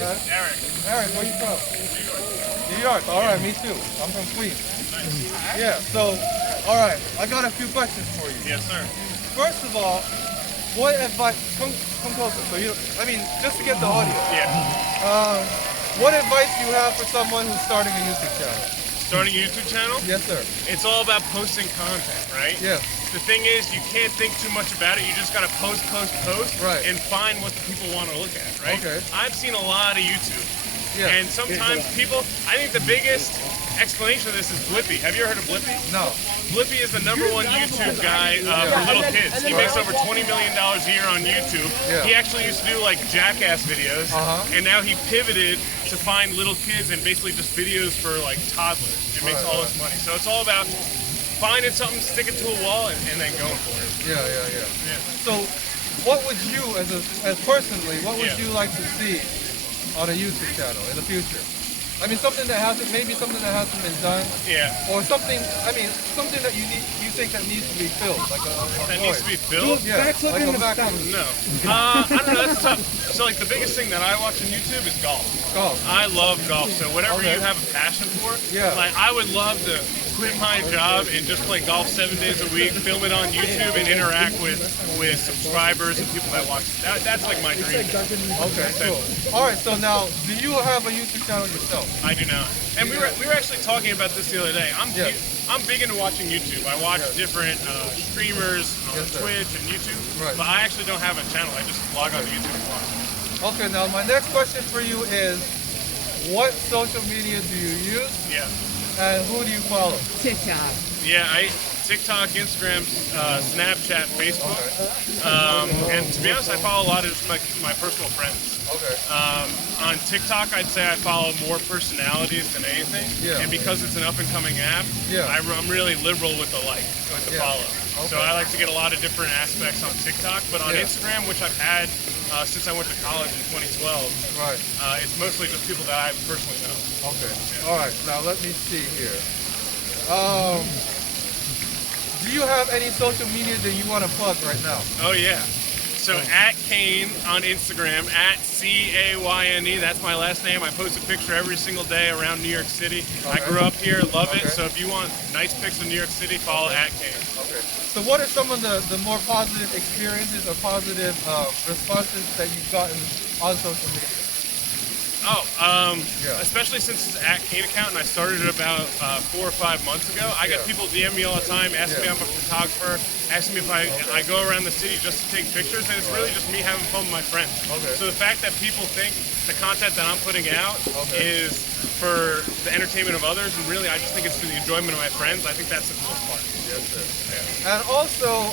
man? Eric. Eric, where you from? New York. New York. All right, me too. I'm from Queens. Nice. Yeah. So, all right, I got a few questions for you. Yes, sir. First of all, what advice? Come closer. So I mean, just to get the audio. Yeah. What advice do you have for someone who's starting a YouTube channel? Starting a YouTube channel? Yes, sir. It's all about posting content, right? Yes. The thing is, you can't think too much about it. You just gotta post, Right. and find what the people want to look at, right? Okay. I've seen a lot of YouTube, Yeah. and sometimes people. I think the biggest explanation of this is Blippi. Have you ever heard of Blippi? No. Blippi is the #1 YouTube guy for little kids. He makes over $20 million a year on YouTube. Yeah. He actually used to do like jackass videos, and now he pivoted to find little kids and basically just videos for like toddlers. It makes all this money. So it's all about finding something, stick it to a wall, and then going for it. Yeah. So, what would you, as personally, what would you like to see on a YouTube channel in the future? I mean, something that hasn't been done. Yeah. Or something. I mean, something that you think that needs to be filled, like a That needs to be filled? Yeah. Like a vacuum. No. I don't know. That's tough. So like the biggest thing that I watch on YouTube is golf. Golf. I love golf. So whatever you have a passion for, like I would love to quit my job and just play golf 7 days a week, film it on YouTube, and interact with subscribers and people that watch it. That's like my dream. Okay, cool. All right, so now, do you have a YouTube channel yourself? I do not. And we were actually talking about this the other day. I'm big into watching YouTube. I watch different streamers on Twitch and YouTube, but I actually don't have a channel. I just log on to YouTube and watch. Okay, now my next question for you is, what social media do you use? Yeah. And who do you follow? TikTok. Yeah, TikTok, Instagram, Snapchat, Facebook. And to be honest, I follow a lot of just my personal friends. Okay. On TikTok, I'd say I follow more personalities than anything. Yeah. And because it's an up-and-coming app, I'm really liberal with the follow. Okay. So I like to get a lot of different aspects on TikTok. But on Instagram, which I've had since I went to college in 2012, it's mostly just people that I personally know. Okay. All right. Now let me see here. Do you have any social media that you want to plug right now? Oh yeah. So at CAYNE on Instagram, at CAYNE, that's my last name. I post a picture every single day around New York City. I grew up here, love it. So if you want nice pics of New York City, follow at CAYNE. Okay. So what are some of the more positive experiences or positive responses that you've gotten on social media? Especially since it's at CAYNE account and I started it about 4 or 5 months ago. I get people DM me all the time, asking me if I'm a photographer, asking me if I go around the city just to take pictures, and it's really just me having fun with my friends. Okay. So the fact that people think the content that I'm putting out is for the entertainment of others, and really I just think it's for the enjoyment of my friends, I think that's the coolest part. Yes, sir. Yeah. And also,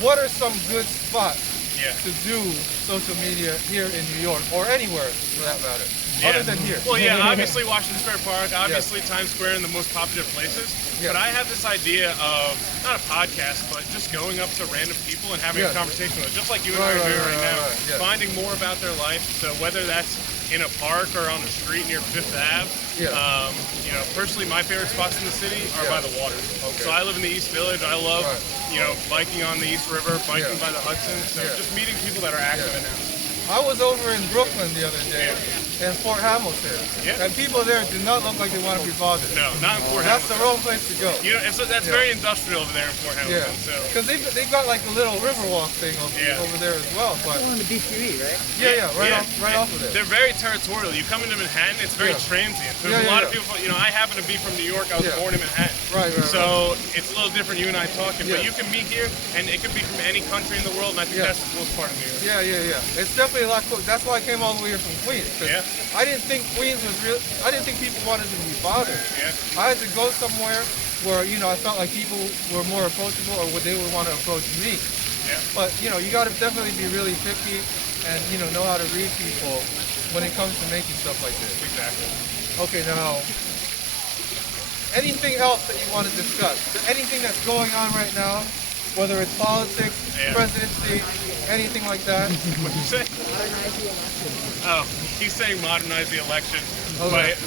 what are some good spots to do social media here in New York, or anywhere for that matter, other than here? Well, obviously Washington Square Park, obviously Times Square, and the most popular places. But I have this idea of, not a podcast, but just going up to random people and having a conversation with them, just like you and I are doing right now, finding more about their life. So whether that's in a park or on a street near Fifth Ave, personally my favorite spots in the city are by the water. So I live in the East Village. I love, biking on the East River, biking by the Hudson. So just meeting people that are active in that. I was over in Brooklyn the other day, in Fort Hamilton, and people there do not look like they want to be bothered. No, not in Fort Hamilton. That's the wrong place to go. That's very industrial over there in Fort Hamilton. Because they've got like a little Riverwalk thing over there as well. But on the BCE, right? Right off of there. They're very territorial. You come into Manhattan, it's very transient. There's a lot of people. I happen to be from New York. I was born in Manhattan. So it's a little different. You and I talking, but you can meet here, and it can be from any country in the world. And I think that's the coolest part of New York. Yeah. It's definitely a lot cool. That's why I came all the way here from Queens. I didn't think Queens was real. I didn't think people wanted to be bothered. I had to go somewhere where I felt like people were more approachable, or they would want to approach me. But you got to definitely be really picky and know how to read people when it comes to making stuff like this. Exactly. Okay, now anything else that you want to discuss? Anything that's going on right now whether it's politics, presidency, anything like that. What'd you say? Oh, he's saying modernize the election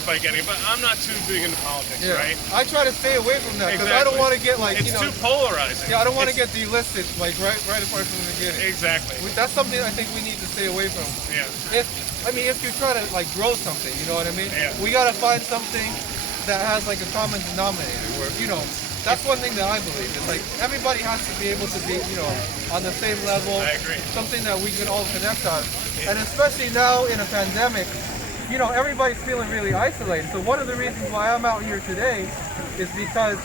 by getting it, but I'm not too big into politics, right? I try to stay away from that because I don't want to get like, it's too polarizing. Yeah, I don't want to get delisted like right apart from the beginning. Exactly. That's something I think we need to stay away from. Yeah. If you try to like grow something, you know what I mean? Yeah. We gotta find something that has like a common denominator where, that's one thing that I believe. It's like everybody has to be able to be, on the same level. I agree. Something that we can all connect on. And especially now in a pandemic, everybody's feeling really isolated. So one of the reasons why I'm out here today is because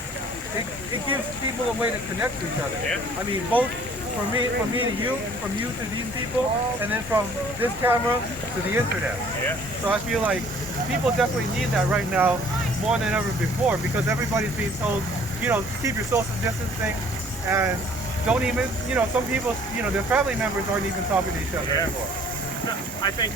it gives people a way to connect to each other. Yeah. I mean, both from me to you, from you to these people, and then from this camera to the internet. Yeah. So I feel like people definitely need that right now more than ever before because everybody's being told, keep your social distancing and don't even, some people, their family members aren't even talking to each other anymore. I think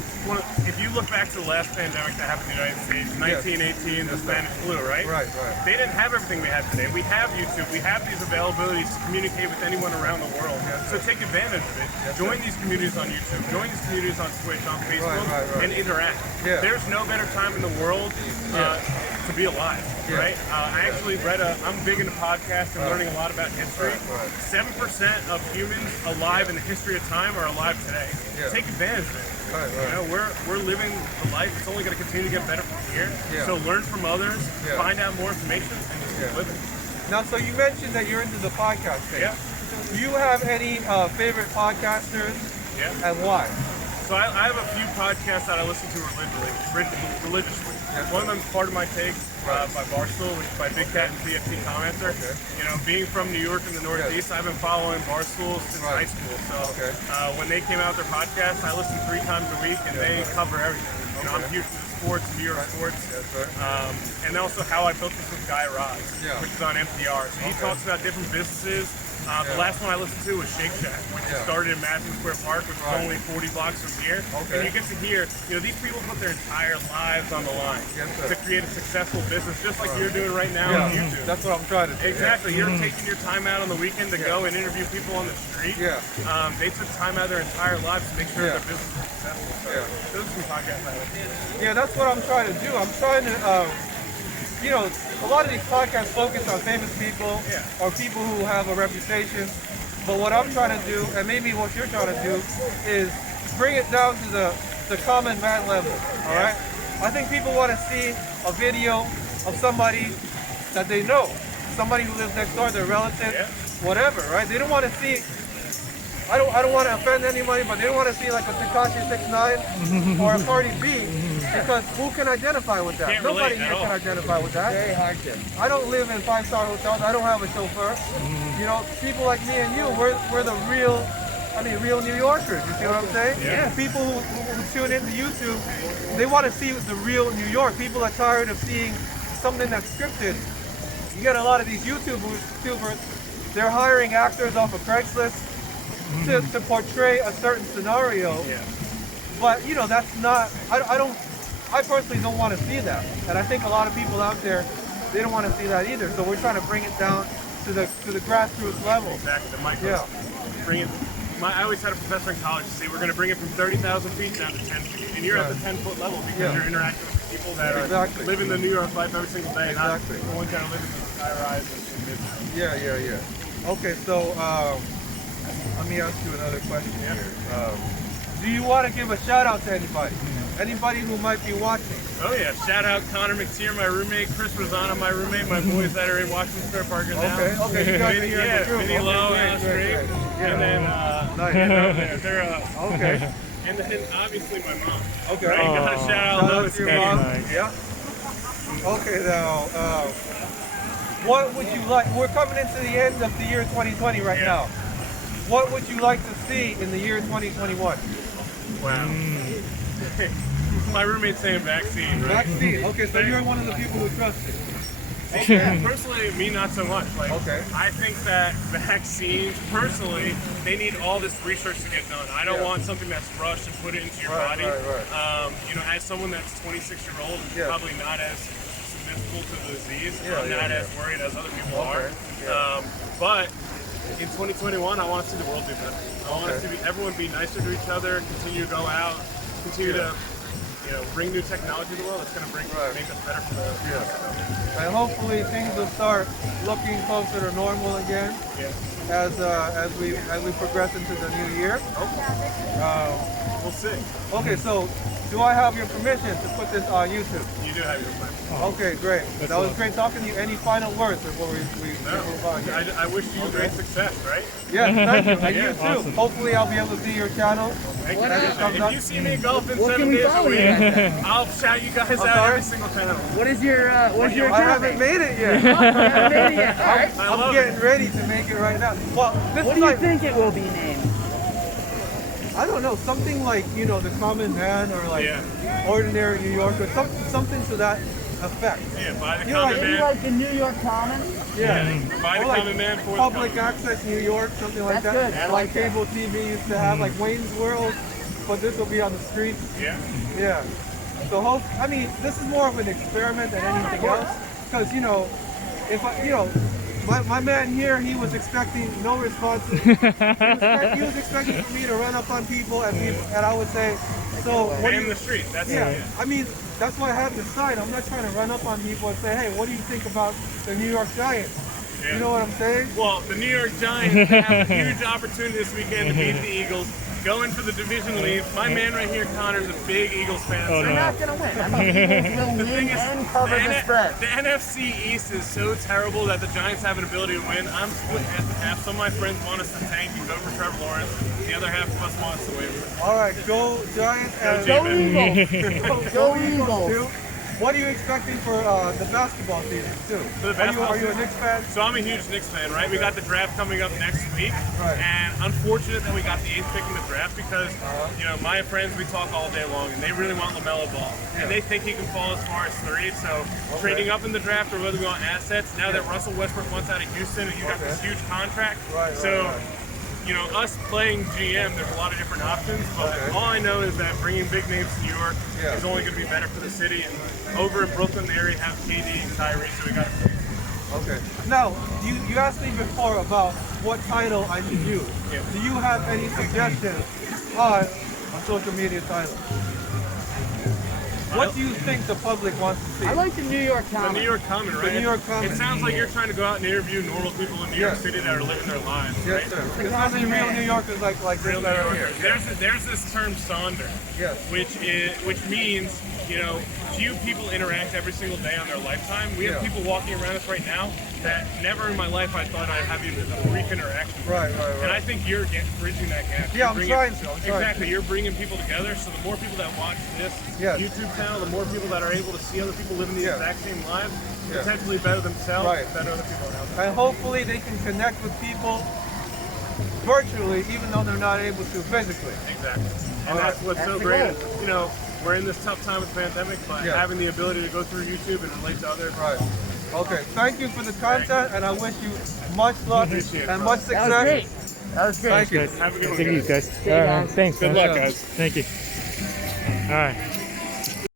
if you look back to the last pandemic that happened in the United States, 1918, the Spanish flu, right? Right. They didn't have everything we have today. We have YouTube. We have these availabilities to communicate with anyone around the world. So take advantage of it. Join these communities on YouTube. Join these communities on Twitch, on Facebook, and interact. There's no better time in the world to be alive, right? I actually I'm big into podcasts and learning a lot about history. 7% of humans alive in the history of time are alive today. Take advantage of it. We're living the life. It's only going to continue to get better from here. So learn from others, find out more information, and just keep living. Now, so you mentioned that you're into the podcast thing. Do you have any favorite podcasters? And why? So I have a few podcasts that I listen to religiously. One of them is Part of My Take by Barstool, which is by Big Cat and PFT Commenter. Being from New York in the Northeast, I've been following Barstool since high school. So when they came out with their podcast, I listen 3 times a week, and they cover everything. I'm huge into sports, New York sports, and also How I Built This with Guy Raz, which is on NPR. So he talks about different businesses. The last one I listened to was Shake Shack, which started in Madison Square Park, which is only 40 blocks from here. And you get to hear, these people put their entire lives on the line to create a successful business, just like you're doing right now on YouTube. That's what I'm trying to do. Exactly. You're taking your time out on the weekend to go and interview people on the street. They took time out of their entire lives to make sure their business is successful. So those are some podcasts I like. Yeah, that's what I'm trying to do. I'm trying to, a lot of these podcasts focus on famous people or people who have a reputation. But what I'm trying to do, and maybe what you're trying to do, is bring it down to the common man level. All right? I think people want to see a video of somebody that they know, somebody who lives next door, their relative, whatever. Right? They don't want to see. I don't want to offend anybody, but they don't want to see like a Tekashi 6ix9ine or a Cardi B, because who can identify with that? Nobody here can identify with that. Very hard to. I don't live in 5-star hotels. I don't have a chauffeur. People like me and you, we're the real New Yorkers. You see what I'm saying? Yeah. People who tune into YouTube, they want to see the real New York. People are tired of seeing something that's scripted. You get a lot of these YouTubers, they're hiring actors off of Craigslist to portray a certain scenario, but that's not. I personally don't want to see that, and I think a lot of people out there, they don't want to see that either. So we're trying to bring it down to the grassroots level. Exactly, the micro. Bring it. I always had a professor in college say we're going to bring it from 30,000 feet down to 10 feet, and you're at the 10-foot level because you're interacting with people that are living the New York life every single day, not the ones that are living in the sky-rise and midnight. Okay, so let me ask you another question here. Do you want to give a shout out to anybody? Anybody who might be watching? Oh yeah, shout out Connor McTeer, my roommate, Chris Rosano, my roommate, my boys that are in Washington Square Park now. Okay, you guys are here in the group. Vinny Lowe, Alex Drake, and then they're okay. And then obviously my mom. Okay. Right? Gotta shout out to your mom. Yeah. Okay, now, what would you like? We're coming into the end of the year 2020 right now. What would you like to see in the year 2021? Wow. My roommate's saying vaccine, right? Vaccine. Okay, so you're one of the people who trust it. Okay. Personally, me not so much. I think that vaccines, personally, they need all this research to get done. I don't want something that's rushed and put it into your body. As someone that's 26-year-old, probably not as susceptible to the disease. I'm not as worried as other people are. But in 2021, I want to see the world do better. I want to see everyone be nicer to each other, continue to go out, continue to bring new technology to the world. That's going to make us better for the And hopefully things will start looking closer to normal again as we progress into the new year. We'll see. Okay, so do I have your permission to put this on YouTube? You do have your permission. Okay, great. That was great talking to you. Any final words before we move on? I wish you great success, right? Yes, thank you. And you too. Awesome. Hopefully I'll be able to see your channel. If you see me golfing 7 days a week, I'll shout you guys out every single time. What is your account? I haven't made it yet. You haven't made it yet. All right. I'm getting ready to make it right now. Well, this What is do you like, think it will be named? I don't know, something like, the common man or like ordinary New Yorker, something to that effect. Yeah, by the You know, common Maybe man. like the New York Common? Yeah. By the Or like common man for the public common man. access New York, something like That's that. good. I Like like that. cable TV used to have, like Wayne's World, but this will be on the streets. Yeah. Yeah. So this is more of an experiment than anything else. Because, if my man here, he was expecting no responses. He was expecting for me to run up on people and I would say, so what do Man in you, the street. That's that's why I have this sign. I'm not trying to run up on people and say, hey, what do you think about the New York Giants? Yeah. You know what I'm saying? Well, the New York Giants have a huge opportunity this weekend to beat the Eagles, go in for the division lead. My man right here, Connor's a big Eagles fan. Oh, They're no. not going to win. I mean, Eagles will win and cover the spread. The NFC East is so terrible that the Giants have an ability to win. I'm split half and half. Some of my friends want us to tank and go for Trevor Lawrence. The other half of us want us to win. All right, go Giants and Go Eagles. Go Eagles. too. What are you expecting for the basketball season too? For the basketball Are you a season? Knicks fan? So I'm a huge Knicks fan, right? We got the draft coming up next week, and unfortunate that we got the 8th pick in the draft because, my friends, we talk all day long, and they really want LaMelo Ball, and they think he can fall as far as 3. So trading up in the draft or whether we want assets, now that Russell Westbrook wants out of Houston, and you got this huge contract, us playing GM, there's a lot of different options, but all I know is that bringing big names to New York is only going to be better for the city, and over in Brooklyn, they already have KD and Kyrie, so we got to. Okay. Now, you asked me before about what title I should use. Yeah. Do you have any suggestions on a social media title? What do you think the public wants to see? I like the New York The Common. New York Common, right? The New York Common. It sounds like you're trying to go out and interview normal people in New York Yes. City that are living their lives, Yes, right? sir. Especially real New Yorkers like Real this New guy right here. Yorkers. There's this term Sonder, Yes. which means few people interact every single day on their lifetime. We have people walking around us right now that never in my life I thought I'd have even a brief interaction with. Right. And I think you're bridging that gap. Yeah, You're I'm bringing- trying to. Exactly, you're bringing people together. So the more people that watch this YouTube channel, the more people that are able to see other people living the exact same lives, potentially better themselves, better other people around them. And hopefully they can connect with people virtually, even though they're not able to physically. Exactly. And that's what's so the great. goal. We're in this tough time with the pandemic, but having the ability to go through YouTube and relate to others. Right. Okay. Thank you for the content, and I wish you much luck Appreciate it, and bro. much That was great. success. That was great. Thank you. Have a good one, Take it guys. easy, guys. See you, guys. Thanks. Good man. luck, guys. Thank you. All right.